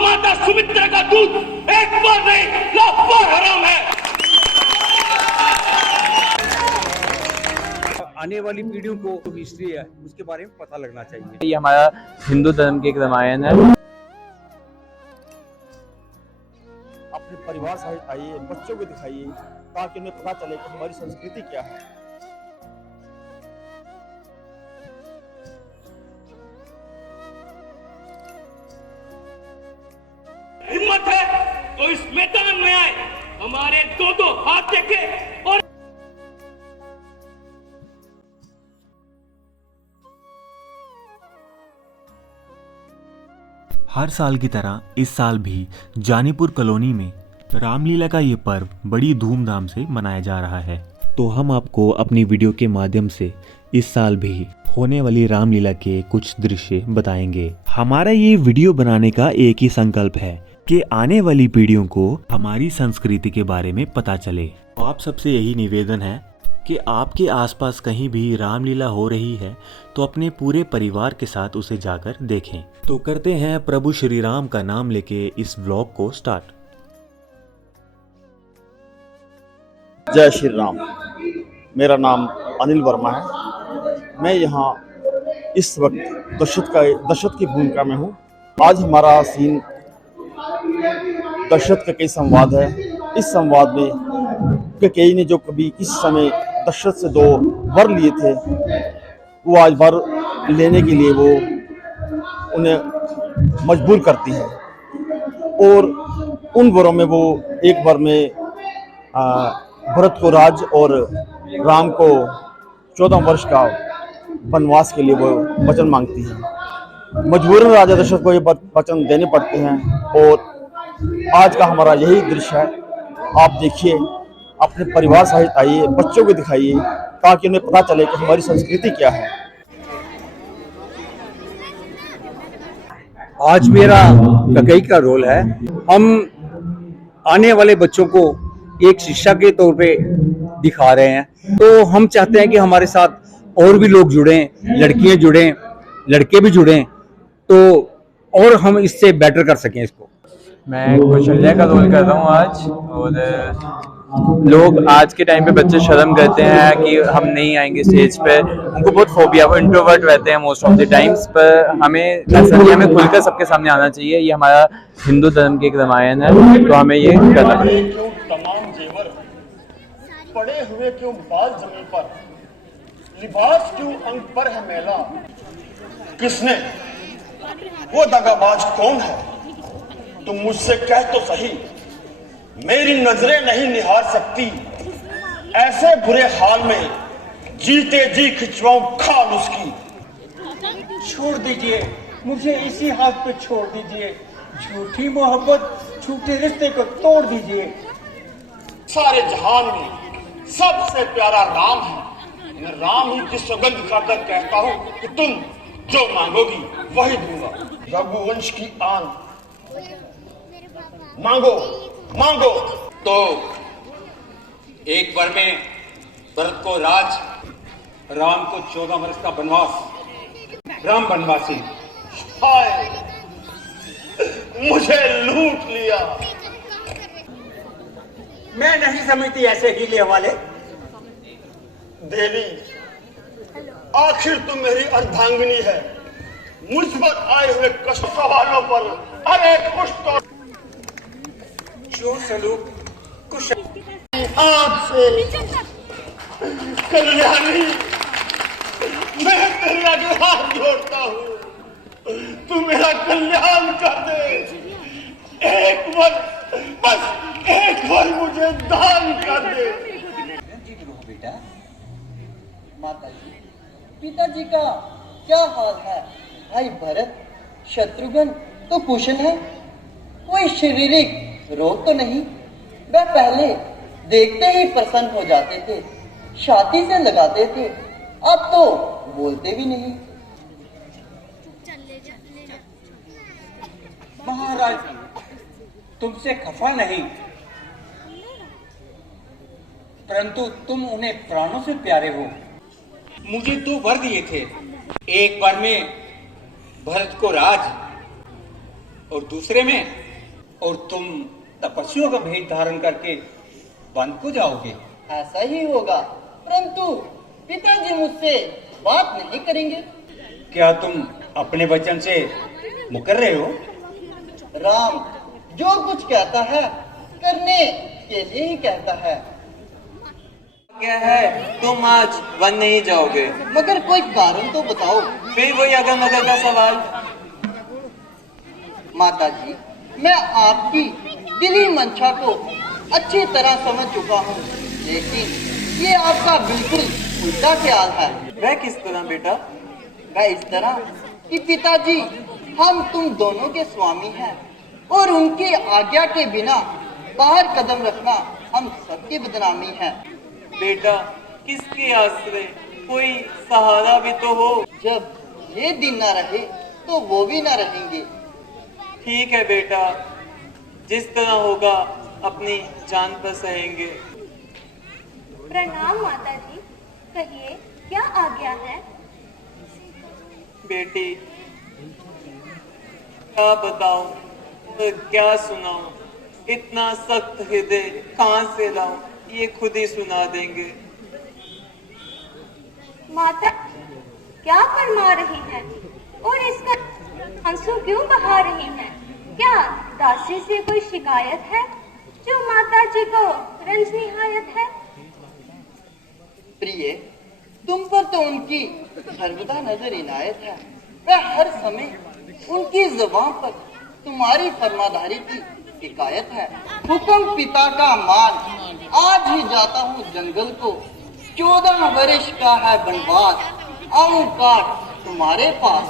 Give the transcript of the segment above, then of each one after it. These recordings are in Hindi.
माता सुमित्रा का दूध एक बार नहीं लाख बार हराम है। आने वाली पीढ़ियों को जो हिस्ट्री है उसके बारे में पता लगना चाहिए। ये हमारा हिंदू धर्म की एक रामायण है। अपने परिवार सहित आइए, बच्चों को दिखाइए ताकि उन्हें पता चले कि हमारी संस्कृति क्या है। हिम्मत है तो इस मैदान में आए, हमारे दो दो हाथ देखे और हर साल की तरह इस साल भी जानीपुर कॉलोनी में रामलीला का ये पर्व बड़ी धूमधाम से मनाया जा रहा है। तो हम आपको अपनी वीडियो के माध्यम से इस साल भी होने वाली रामलीला के कुछ दृश्य बताएंगे। हमारा ये वीडियो बनाने का एक ही संकल्प है कि आने वाली पीढ़ियों को हमारी संस्कृति के बारे में पता चले। तो आप सबसे यही निवेदन है कि आपके आसपास कहीं भी रामलीला हो रही है तो अपने पूरे परिवार के साथ उसे जाकर देखें। तो करते हैं प्रभु श्री राम का नाम लेके इस व्लॉग को स्टार्ट। जय श्री राम। मेरा नाम अनिल वर्मा है। मैं यहाँ इस वक्त दशरथ की भूमिका में हूँ। आज हमारा सीन दशरथ का कई संवाद है। इस संवाद में कैकेयी ने जो कभी इस समय दशरथ से 2 वर लिए थे, वो आज वर लेने के लिए वो उन्हें मजबूर करती है और उन वरों में वो एक वर में भरत को राज और राम को 14 वर्ष का वनवास के लिए वो वचन मांगती है। मजबूरन राजा दशरथ को ये वचन देने पड़ते हैं और आज का हमारा यही दृश्य है। आप देखिए, अपने परिवार सहित आइए, बच्चों को दिखाइए ताकि उन्हें पता चले कि हमारी संस्कृति क्या है। आज मेरा कैकेयी का रोल है। हम आने वाले बच्चों को एक शिक्षा के तौर पे दिखा रहे हैं। तो हम चाहते हैं कि हमारे साथ और भी लोग जुड़ें, लड़कियां जुड़ें, लड़के भी जुड़ें, तो और हम इससे बेटर कर सकें इसको। मैं कौशल्या का रोल कर रहा हूँ आज। और लोग आज के टाइम पे बच्चे शर्म करते हैं कि हम नहीं आएंगे स्टेज पे, उनको बहुत फोबिया, वो इंट्रोवर्ट रहते हैं मोस्ट ऑफ द टाइम्स। पर हमें ऐसा नहीं, हमें खुलकर सबके सामने आना चाहिए। ये हमारा हिंदू धर्म की एक रामायण है, तो हमें ये करना पड़ेगा। क्यों तमाम जेवर पड़े हुए, क्यों बाल जमीन पर, लिबास क्यों अंग पर है मैला, किसने, वो दगाबाज कौन है, तुम मुझसे कह तो सही। मेरी नजरें नहीं निहार सकती, ऐसे बुरे हाल में जीते जी खिंचवाऊं खाल उसकी। छोड़ दीजिए मुझे, इसी हाथ पे छोड़ दीजिए। झूठी मोहब्बत, झूठे रिश्ते को तोड़ दीजिए। सारे जहान में सबसे प्यारा राम है। मैं राम ही की सौगंध खाकर कहता हूँ कि तुम जो मांगोगी वही दूंगा। रघुवंश की आन मांगो मांगो। तो एक बार में भरत को राज, राम को 14 वर्ष का वनवास, राम वनवासी। हाय, मुझे लूट लिया। मैं नहीं समझती ऐसे हीले वाले। देवी, आखिर तुम मेरी अर्धांगिनी है। मुझ पर आए हुए कष्ट सवालों पर अरे कुछ तो जो सलूक कुछ आपसे कल्याणी, मैं तेरा हाथ जोड़ता हूँ, तू मेरा कल्याण कर दे। एक बार, बस एक बार मुझे दान कर दे। बेटा, माता जी, पिताजी का क्या हाल है? भाई भरत, शत्रुघ्न तो कुशल है, कोई शारीरिक रोग तो नहीं। वह पहले देखते ही प्रसन्न हो जाते थे, छाती से लगाते थे, अब तो बोलते भी नहीं। महाराज, तुमसे खफा नहीं, परंतु तुम उन्हें प्राणों से प्यारे हो। मुझे 2 वर दिए थे, एक बार में भरत को राज, और दूसरे में, और तुम तपस्वियों का भेद धारण करके वन को जाओगे। ऐसा ही होगा, परंतु पिताजी मुझसे बात नहीं करेंगे। क्या तुम अपने वचन से मुकर रहे हो? राम जो कुछ कहता है करने के लिए ही कहता है। क्या है, तुम आज वन नहीं जाओगे? मगर कोई कारण तो बताओ। फिर वही अगर मगर का सवाल। माता जी, मैं आपकी दिली मंशा को अच्छी तरह समझ चुका हूँ, लेकिन ये आपका बिल्कुल उल्टा ख्याल है। वह किस तरह बेटा? वह इस तरह कि पिताजी हम तुम दोनों के स्वामी हैं और उनकी आज्ञा के बिना बाहर कदम रखना हम सबकी बदनामी है। बेटा किसके आश्रय, कोई सहारा भी तो हो। जब ये दिन न रहे तो वो भी न रहेंगे। ठीक है बेटा, जिस तरह होगा अपनी जान पर सहेंगे। प्रणाम माता जी, कहिए क्या आज्ञा है? बेटी क्या बताऊं और क्या सुनाऊं, इतना सख्त हृदय कहां से लाऊं, ये खुद ही सुना देंगे। माता क्या फरमा रही हैं और इसका आंसू क्यों बहा रही हैं? क्या दासी से कोई शिकायत है जो माता जी को रंज निहायत है? प्रिय, तुम पर तो उनकी सर्वदा नजर इनायत है। वह हर समय उनकी जुबान पर तुम्हारी फरमादारी की शिकायत है। हुक्म पिता का मान, आज ही जाता हूँ जंगल को, 14 वर्ष का है वनवास, आऊं काट तुम्हारे पास,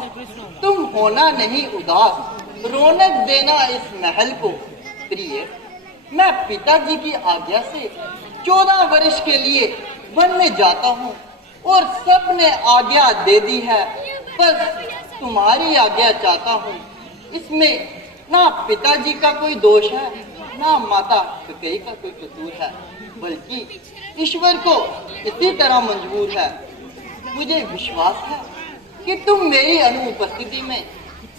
तुम होना नहीं उदास, रौनक देना इस महल को। प्रिय, मैं पिताजी की आज्ञा से 14 वर्ष के लिए वन में जाता हूँ और सबने आज्ञा दे दी है, बस तुम्हारी आज्ञा चाहता हूँ। इसमें ना पिताजी का कोई दोष है, ना माता कैकेयी का कोई कसूर है, बल्कि ईश्वर को इसी तरह मंजूर है। मुझे विश्वास है कि तुम मेरी अनुपस्थिति में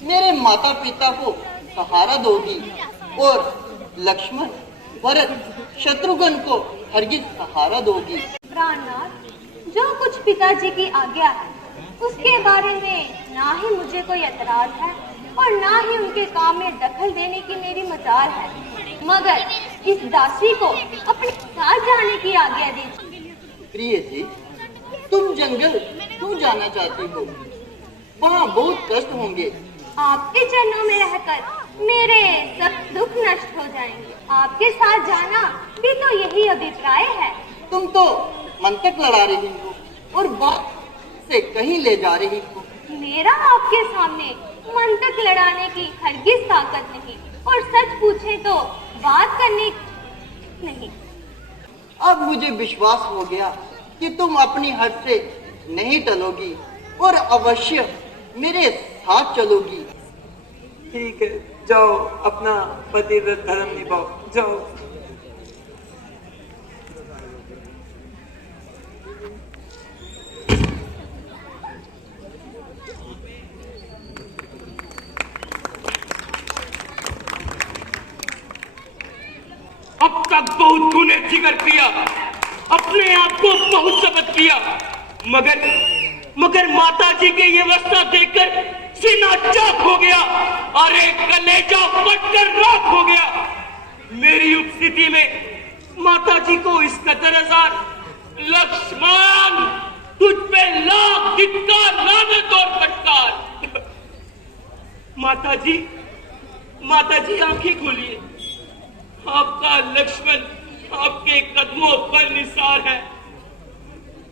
मेरे माता पिता को सहारा दोगी और लक्ष्मण, भरत, शत्रुघ्न को हरगिज सहारा दोगी। प्राणनाथ, जो कुछ पिताजी की आज्ञा है उसके बारे में ना ही मुझे कोई एतराज है और ना ही उनके काम में दखल देने की मेरी मजाल है, मगर इस दासी को अपने साथ जाने की आज्ञा दीजिए। प्रिय जी, तुम जंगल क्यों जाना चाहती हो? वहाँ बहुत कष्ट होंगे। आपके चरणों में रहकर मेरे सब दुख नष्ट हो जाएंगे। आपके साथ जाना भी तो यही अभिप्राय है। तुम तो मंतक लड़ा रही हो और बात से कहीं ले जा रही हो। मेरा आपके सामने मंतक लड़ाने की हरगिज ताकत नहीं और सच पूछे तो बात करने नहीं। अब मुझे विश्वास हो गया कि तुम अपनी हद से नहीं टलोगी और अवश्य मेरे साथ चलोगी। ठीक है, जाओ अपना पतिव्रत धर्म निभाओ, जाओ। अब तक बहुत तूने जिगर किया, अपने आप को बहुत जब्त किया, मगर माता जी के ये अवस्था देखकर सीना चाक हो गया, अरे कलेजा फटकर राख हो गया। मेरी उपस्थिति में माता जी को इस कदर हजार, लक्ष्मण तुझ पे लाख धिक्कार, लानत और फटकार। माता जी आंखें खोलिए, आपका लक्ष्मण आपके कदमों पर निसार है।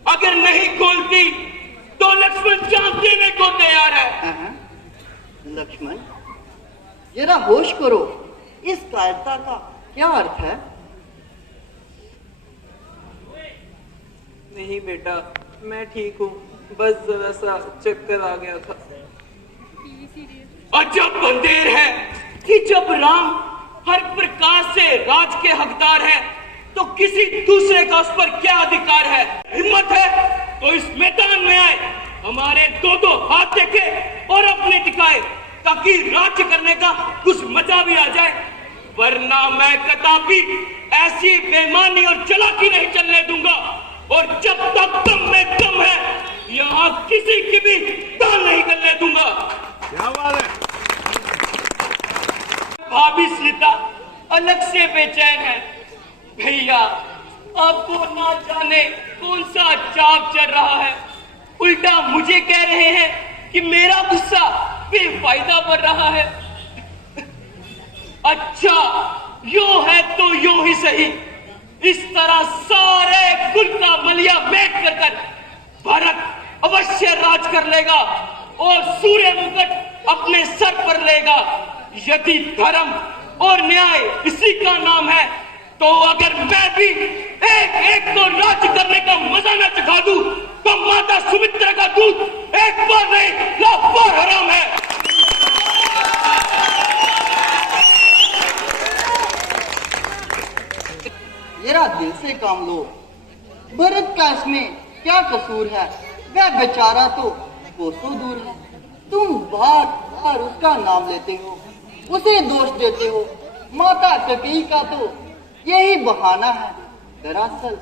अगर नहीं खोलती तो लक्ष्मण जान देने को तैयार है। लक्ष्मण, जरा होश करो, इस कायरता का क्या अर्थ है? नहीं बेटा, मैं ठीक हूँ, बस जरा सा चक्कर आ गया था। अजब बंदेर है कि जब राम हर प्रकार से राज के हकदार है तो किसी दूसरे का उस पर क्या अधिकार है? हिम्मत है तो इस मैदान में आए, हमारे दो हाथ देखे और अपने दिखाए। ताकि राज्य करने का कुछ मजा भी आ जाए, वरना मैं कदापि ऐसी बेईमानी और चालाकी नहीं चलने दूंगा। और जब तक दम में दम है, यहाँ किसी की भी दाल नहीं करने दूंगा। क्या बात है? भाभी सीता अलग से बेचैन है। भैया, आपको ना जाने कौन सा चाप चल रहा है, उल्टा मुझे कह रहे हैं कि मेरा गुस्सा बेफायदा बढ़ रहा है। अच्छा, यूं है तो यूं ही सही, इस तरह सारे कुल का मलिया मेट कर भारत अवश्य राज कर लेगा और सूर्य मुकुट अपने सर पर लेगा। यदि धर्म और न्याय इसी का नाम है, तो अगर मैं भी एक एक को राज्य करने का मजा न चखा दूं, तो माता सुमित्रा का दूध एक बार नहीं लाख बार हराम है। मेरा दिल से काम लो, भरत का इसमें क्या कसूर है? वह बेचारा तो कोसों दूर है। तुम बार बार उसका नाम लेते हो, उसे दोष देते हो। माता कैकेयी का तो यही बहाना है। दरअसल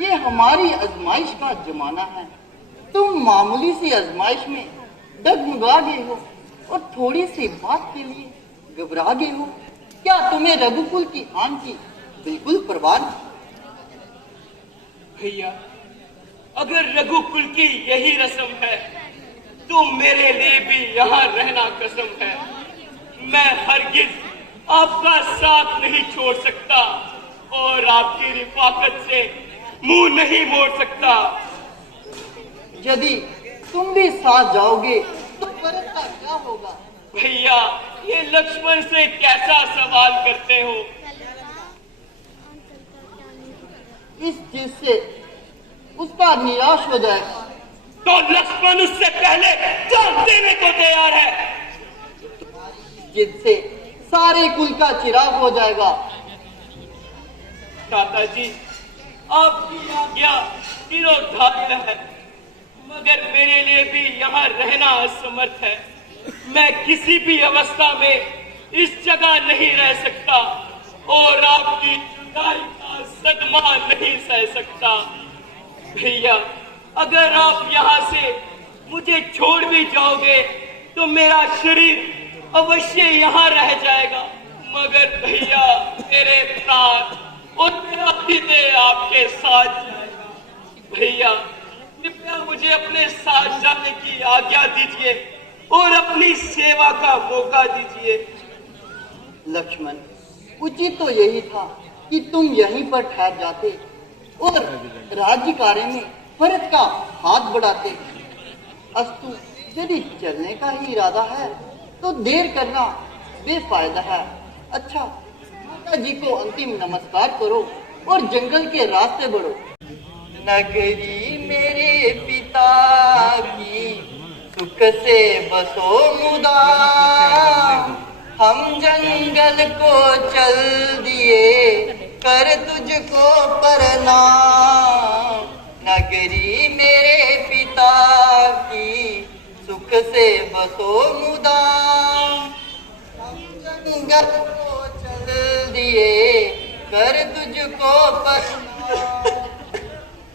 ये हमारी आजमाइश का जमाना है। तुम मामूली सी आजमाइश में डगमगा गए हो और थोड़ी सी बात के लिए घबरा गए हो। क्या तुम्हें रघुकुल की आन की बिल्कुल परवाह नहीं? भैया, अगर रघुकुल की यही रस्म है, तो मेरे लिए भी यहाँ रहना कसम है। मैं हरगिज आपका साथ नहीं छोड़ सकता और आपकी रिफाकत से मुंह नहीं मोड़ सकता। यदि तुम भी साथ जाओगे तो भरत का क्या होगा? भैया, ये लक्ष्मण से कैसा सवाल करते हो? इस चीज से उसका निराश हो जाएगा। तो लक्ष्मण उससे पहले जान देने को तैयार है। जिससे सारे कुल का चिराग हो जाएगा। दादा जी, आपकी आज्ञा तिरोधार्य है, मगर मेरे लिए भी यहाँ रहना असमर्थ है। मैं किसी भी अवस्था में इस जगह नहीं रह सकता और आपकी जुदाई का सदमा नहीं सह सकता। भैया, अगर आप यहाँ से मुझे छोड़ भी जाओगे तो मेरा शरीर अवश्य यहाँ रह जाएगा, मगर भैया मेरे प्राण और मेरा हृदय आपके साथ जाएगा। भैया, कृपया मुझे अपने साथ जाने की आज्ञा दीजिए और अपनी सेवा का मौका दीजिए। लक्ष्मण, उचित तो यही था कि तुम यहीं पर ठहर जाते और राज्य कार्य में भरत का हाथ बढ़ाते। अस्तु, यदि चलने का ही इरादा है तो देर करना बेफायदा है। अच्छा, माता जी को अंतिम नमस्कार करो और जंगल के रास्ते बढ़ो। नगरी मेरे पिता की सुख से बसो मुदा, हम जंगल को चल दिए कर तुझको प्रणाम। नगरी मेरे पिता की सुख से बसो मुदा, हम जंगल को चल दिए कर तुझको प्रणाम।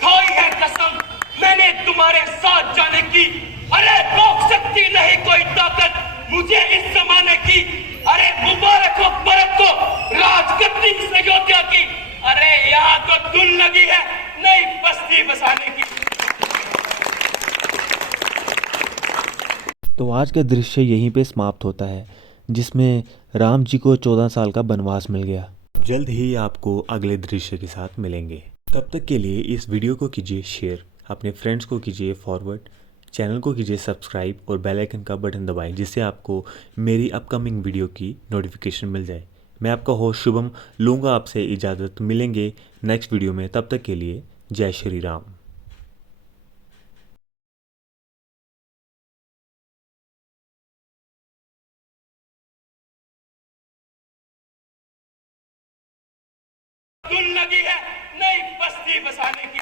खाई है कसम मैंने तुम्हारे साथ जाने की, अरे रोक सकती नहीं कोई ताकत मुझे इस जमाने की। अरे मुबारक हो भरत को राजगद्दी से अयोध्या की। अरे यहाँ तो धुन लगी है नई बस्ती बसाने की। तो आज का दृश्य यहीं पे समाप्त होता है, जिसमें राम जी को 14 साल का वनवास मिल गया। जल्द ही आपको अगले दृश्य के साथ मिलेंगे। तब तक के लिए इस वीडियो को कीजिए शेयर, अपने फ्रेंड्स को कीजिए फॉरवर्ड, चैनल को कीजिए सब्सक्राइब और बेल आइकन का बटन दबाएं, जिससे आपको मेरी अपकमिंग वीडियो की नोटिफिकेशन मिल जाए। मैं आपका होस्ट शुभम लूँगा आपसे इजाज़त। मिलेंगे नेक्स्ट वीडियो में, तब तक के लिए जय श्री राम। धुन लगी है नई बस्ती बसाने की।